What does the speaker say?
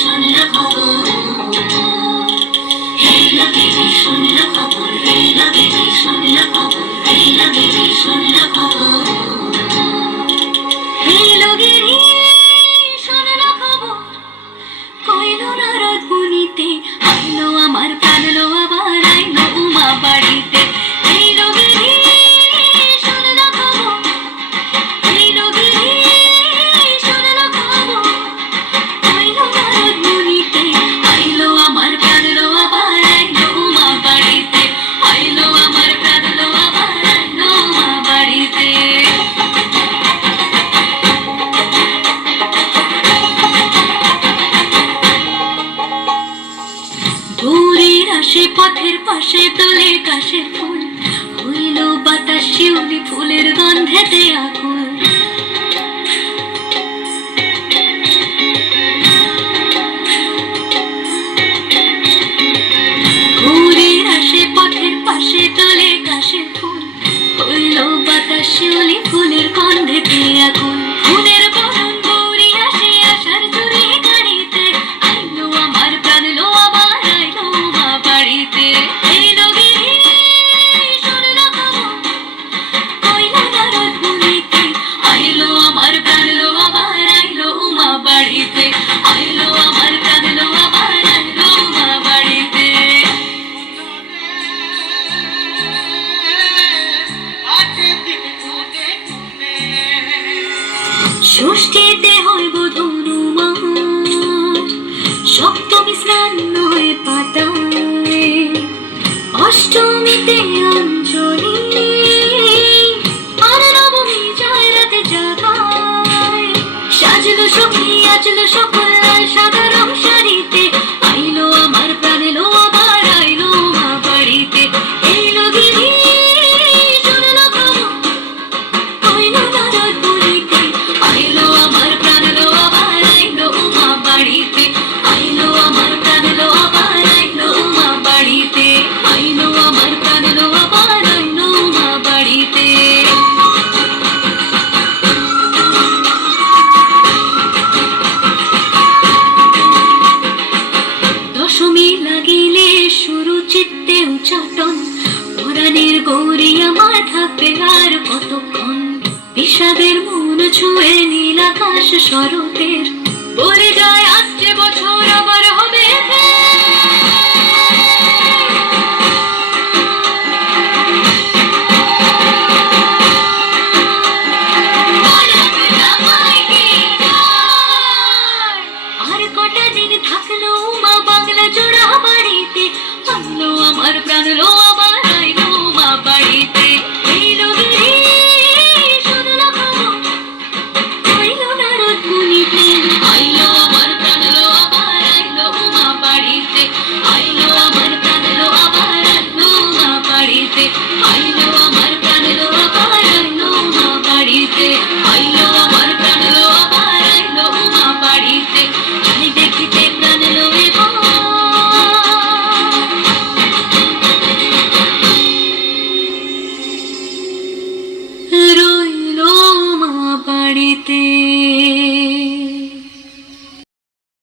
শূন্য খবর শূন্য খবর সে পথের পাশে তলে কাশের ফুল হইল বাতাস শিউলি ফুলের গন্ধেতে আগুন সৃষ্টি থাকবে কতক্ষণ বিষাদের মন ছুঁয়ে নীল আকাশ শরতের বলে I know.